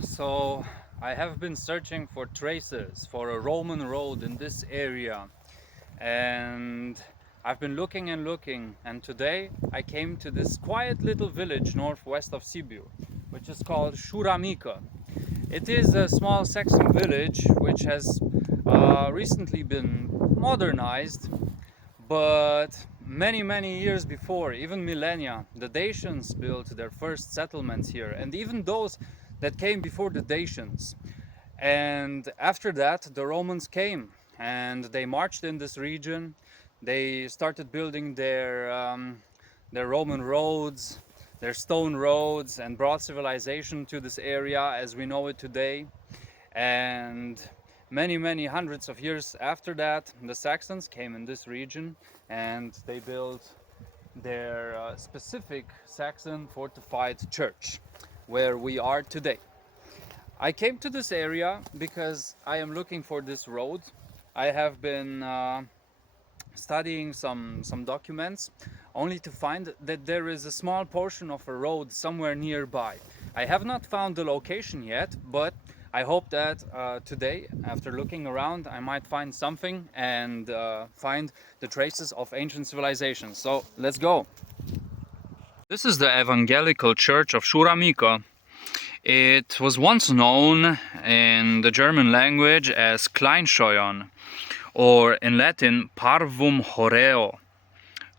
So I have been searching for traces for a Roman road in this area, and I've been looking and looking, and today I came to this quiet little village northwest of Sibiu, which is called Șura Mică. It is a small Saxon village which has recently been modernized, but many years before, even millennia, the Dacians built their first settlements here, and even those that came before the Dacians. And after that, the Romans came and they marched in this region. They started building their Roman roads, their stone roads, and brought civilization to this area as we know it today. And many hundreds of years after that, the Saxons came in this region and they built their specific Saxon fortified church where we are today. I came to this area because I am looking for this road. I have been studying some documents only to find that there is a small portion of a road somewhere nearby. I have not found the location yet, but I hope that today, after looking around, I might find something and find the traces of ancient civilizations. So let's go. This is the Evangelical Church of Șura Mică. It was once known in the German language as Kleinscheuern, or in Latin Parvum Horeo,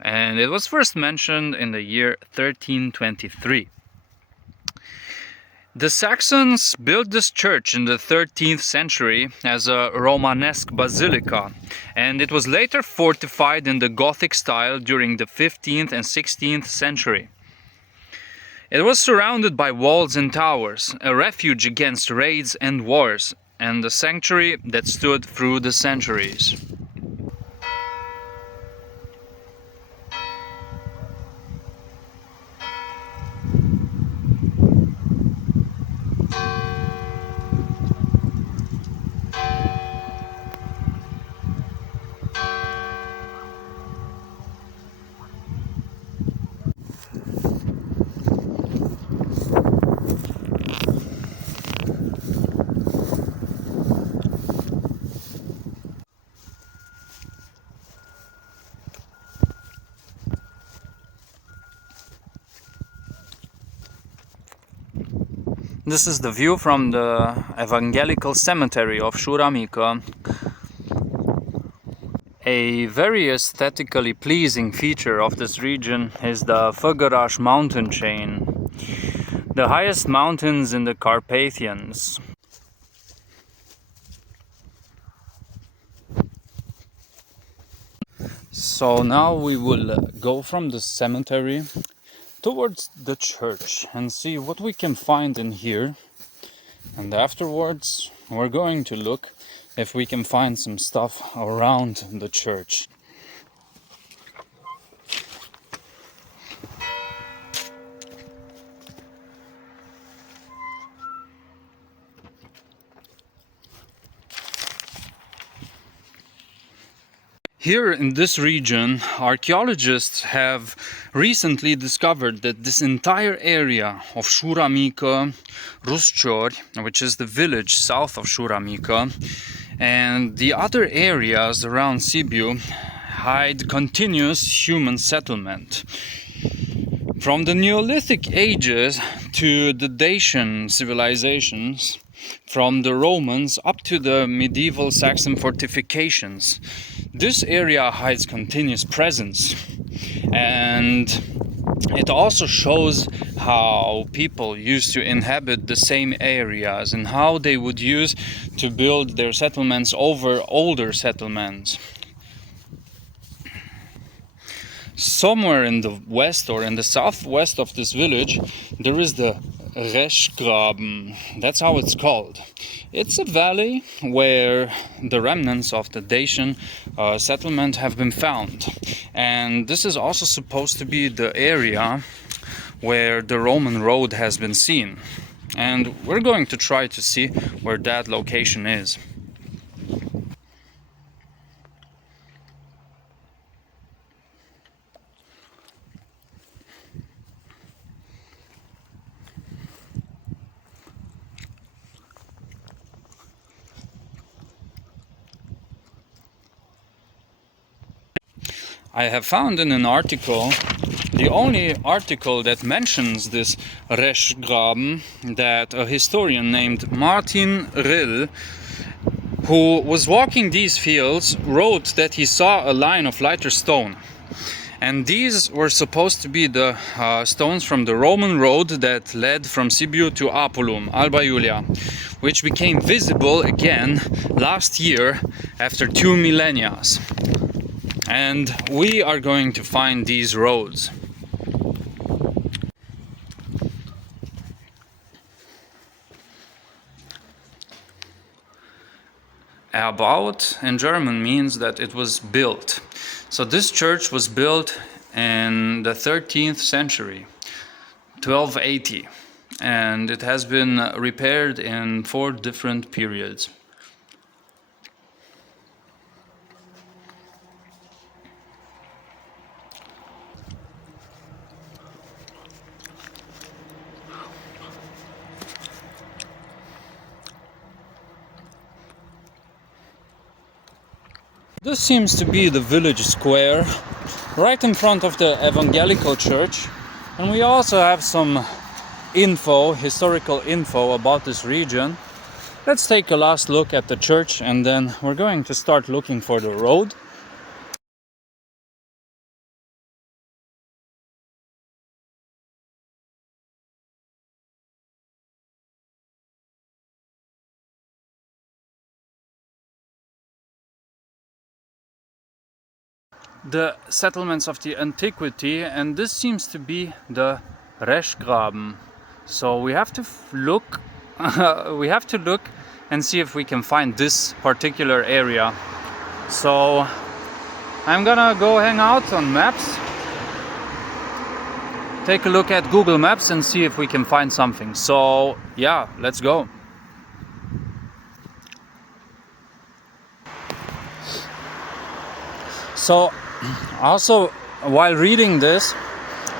and it was first mentioned in the year 1323. The Saxons built this church in the 13th century as a Romanesque basilica, and it was later fortified in the Gothic style during the 15th and 16th century. It was surrounded by walls and towers, a refuge against raids and wars, and a sanctuary that stood through the centuries. This is the view from the Evangelical Cemetery of Șura Mică. A very aesthetically pleasing feature of this region is the Făgăraș mountain chain, the highest mountains in the Carpathians. So now we will go from the cemetery towards the church and see what we can find in here, and afterwards we're going to look if we can find some stuff around the church. Here in this region, archaeologists have recently discovered that this entire area of Șura Mică, Rusciori, which is the village south of Șura Mică, and the other areas around Sibiu hide continuous human settlement. From the Neolithic ages to the Dacian civilizations, from the Romans up to the medieval Saxon fortifications, this area hides continuous presence, and it also shows how people used to inhabit the same areas and how they would use to build their settlements over older settlements. Somewhere in the west or in the southwest of this village, there is the Reschgraben. That's how it's called. It's a valley where the remnants of the Dacian settlement have been found. And this is also supposed to be the area where the Roman road has been seen. And we're going to try to see where that location is. I have found in an article, the only article that mentions this Reschgraben, that a historian named Martin Rill, who was walking these fields, wrote that he saw a line of lighter stone. And these were supposed to be the stones from the Roman road that led from Sibiu to Apulum, Alba Iulia, which became visible again last year after 2 millennia. And we are going to find these roads. Erbaut in German means that it was built. So this church was built in the 13th century, 1280, and it has been repaired in 4 different periods. This seems to be the village square, right in front of the evangelical church, and we also have some historical info about this region. Let's take a last look at the church and then we're going to start looking for the road. The settlements of the antiquity, and this seems to be the Reschgraben. So we have to look and see if we can find this particular area. So I'm gonna go hang out on maps, take a look at Google Maps and see if we can find something. So yeah, let's go. So also, while reading this,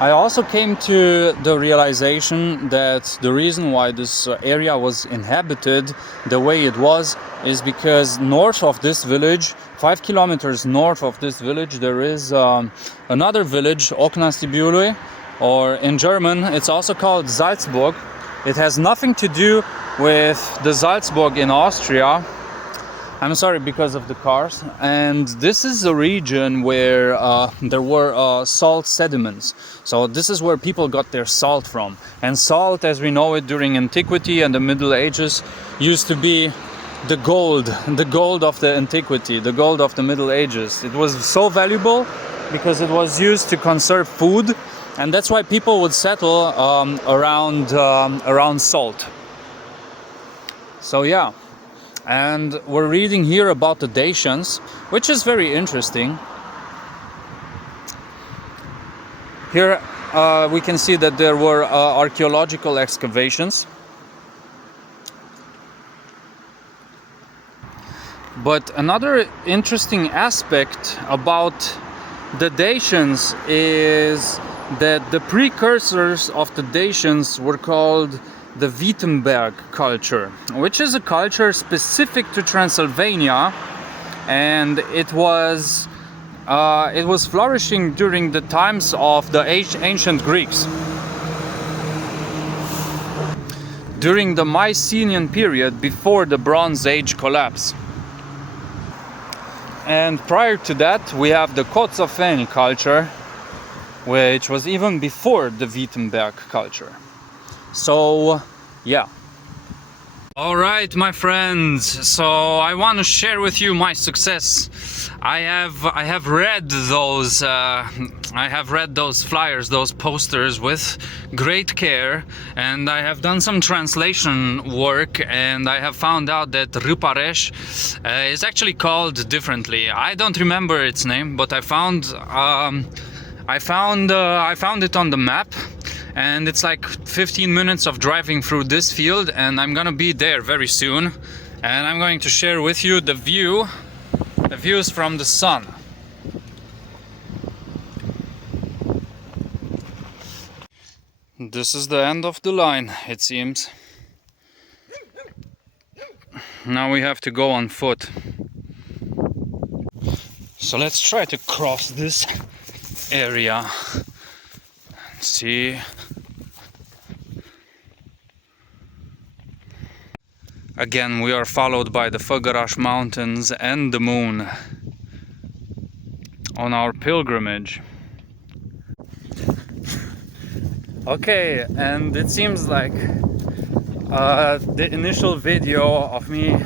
I also came to the realization that the reason why this area was inhabited the way it was is because north of this village, 5 kilometers north of this village, there is another village, Sibiu, or in German it's also called Salzburg. It has nothing to do with the Salzburg in Austria. I'm sorry, because of the cars. And this is a region where there were salt sediments. So this is where people got their salt from. And salt, as we know it during antiquity and the Middle Ages, used to be the gold of the antiquity, the gold of the Middle Ages. It was so valuable because it was used to conserve food, and that's why people would settle around salt. So yeah. And we're reading here about the Dacians, which is very interesting. Here we can see that there were archaeological excavations. But another interesting aspect about the Dacians is that the precursors of the Dacians were called the Wietenberg culture, which is a culture specific to Transylvania, and it was flourishing during the times of the ancient Greeks. During the Mycenaean period, before the Bronze Age collapse. And prior to that, we have the Coțofeni culture, which was even before the Wietenberg culture. So yeah. All right, my friends, so I want to share with you my success. I have read those flyers, those posters with great care, and I have done some translation work, and I have found out that Râpareș is actually called differently. I don't remember its name, but I found it on the map. And it's like 15 minutes of driving through this field, and I'm gonna be there very soon, and I'm going to share with you the views from the sun. This is the end of the line, it seems. Now we have to go on foot. So let's try to cross this area. See. Again, we are followed by the Făgăraș Mountains and the moon on our pilgrimage. Okay, and it seems like the initial video of me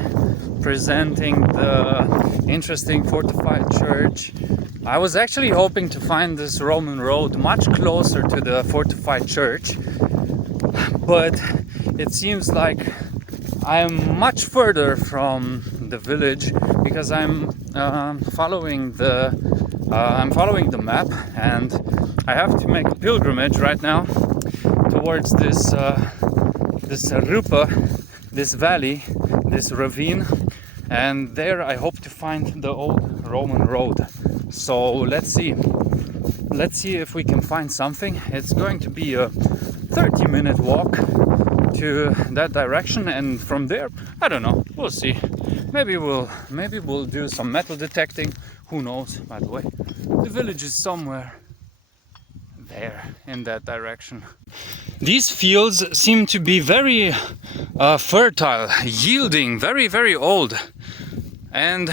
presenting the interesting fortified church, I was actually hoping to find this Roman road much closer to the fortified church, but it seems like I am much further from the village because I'm following the map, and I have to make a pilgrimage right now towards this rupa, this valley, this ravine, and there I hope to find the old Roman road. So let's see if we can find something. It's going to be a 30-minute walk to that direction, and from there, I don't know, we'll see. Maybe we'll do some metal detecting. Who knows? By the way, the village is somewhere there in that direction. These fields seem to be very fertile, yielding, very old, and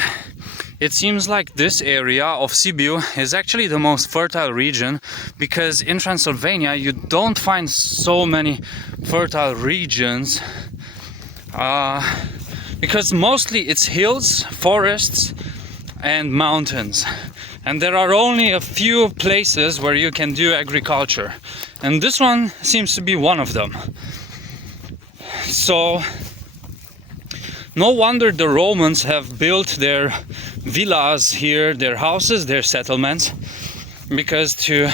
it seems like this area of Sibiu is actually the most fertile region, because in Transylvania you don't find so many fertile regions, because mostly it's hills, forests and mountains, and there are only a few places where you can do agriculture, and this one seems to be one of them. So no wonder the Romans have built their villas here, their houses, their settlements, because to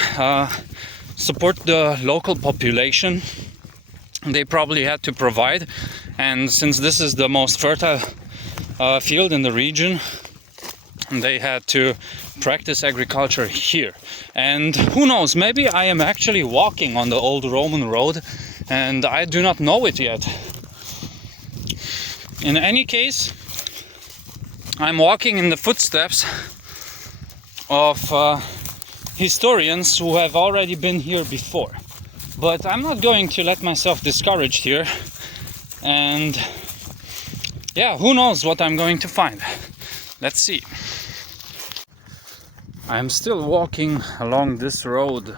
support the local population they probably had to provide, and since this is the most fertile field in the region, they had to practice agriculture here. And who knows, maybe I am actually walking on the old Roman road and I do not know it yet. In any case, I'm walking in the footsteps of historians who have already been here before. But I'm not going to let myself discouraged here, and yeah, who knows what I'm going to find. Let's see. I'm still walking along this road,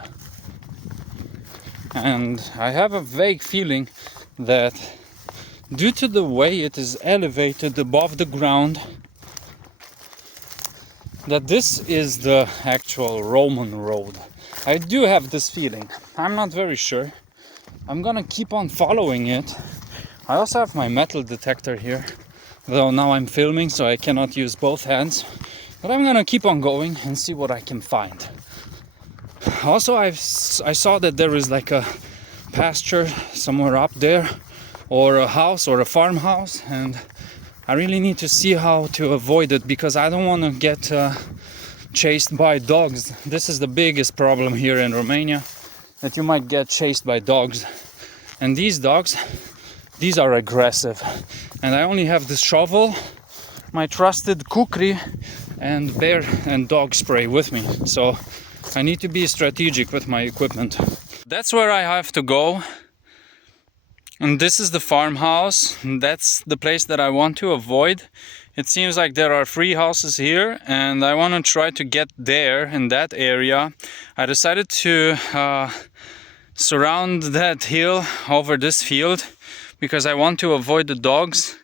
and I have a vague feeling that due to the way it is elevated above the ground, that this is the actual Roman road. I do have this feeling. I'm not very sure. I'm gonna keep on following it. I also have my metal detector here, though now I'm filming so I cannot use both hands. But I'm gonna keep on going and see what I can find. Also, I saw that there is like a pasture somewhere up there, or a house or a farmhouse, and I really need to see how to avoid it, because I don't want to get chased by dogs. This is the biggest problem here in Romania, that you might get chased by dogs, and these dogs, these are aggressive. And I only have this shovel, my trusted kukri, and bear and dog spray with me, so I need to be strategic with my equipment. That's where I have to go, and this is the farmhouse. That's the place that I want to avoid. It seems like there are 3 houses here, and I want to try to get there in that area. I decided to surround that hill over this field because I want to avoid the dogs.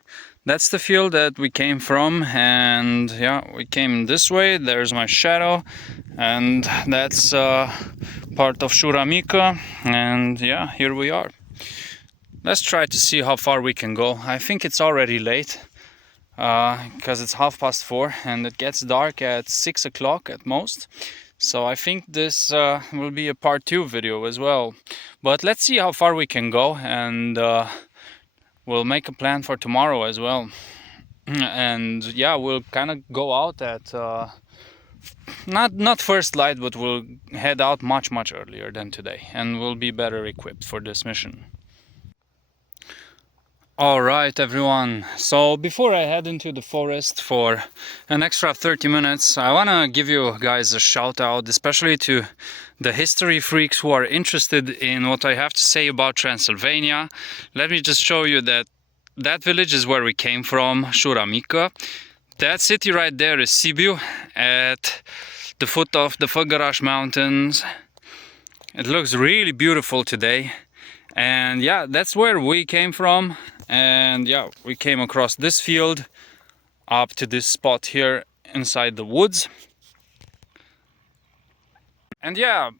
That's the field that we came from, and yeah, we came this way. There's my shadow, and that's part of Șura Mică, and yeah, here we are. Let's try to see how far we can go. I think it's already late, because it's 4:30 and it gets dark at 6 o'clock at most. So I think this will be a part 2 video as well. But let's see how far we can go, and we'll make a plan for tomorrow as well. And yeah, we'll kind of go out at not first light, but we'll head out much earlier than today, and we'll be better equipped for this mission. All right, everyone. So before I head into the forest for an extra 30 minutes, I want to give you guys a shout out, especially to the history freaks who are interested in what I have to say about Transylvania. Let me just show you that that village is where we came from, Șura Mică. That city right there is Sibiu, at the foot of the Făgăraș Mountains. It looks really beautiful today. And yeah, that's where we came from. And yeah, we came across this field up to this spot here inside the woods. And yeah,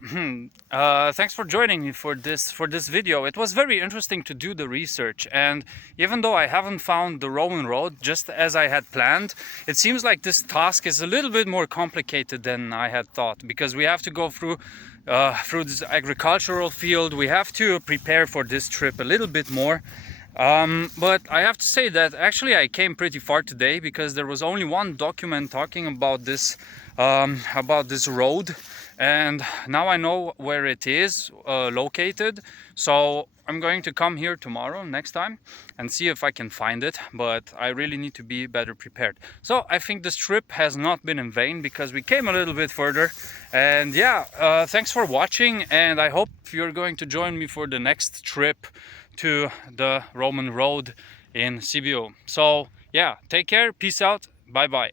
thanks for joining me for this video. It was very interesting to do the research, and even though I haven't found the Roman road just as I had planned, it seems like this task is a little bit more complicated than I had thought, because we have to go through this agricultural field. We have to prepare for this trip a little bit more. But I have to say that actually I came pretty far today, because there was only one document talking about this road, and now I know where it is located. So I'm going to come here tomorrow, next time, and see if I can find it, but I really need to be better prepared. So I think this trip has not been in vain, because we came a little bit further. And yeah, thanks for watching, and I hope you're going to join me for the next trip to the Roman road in Sibiu. So yeah, take care, peace out, bye bye.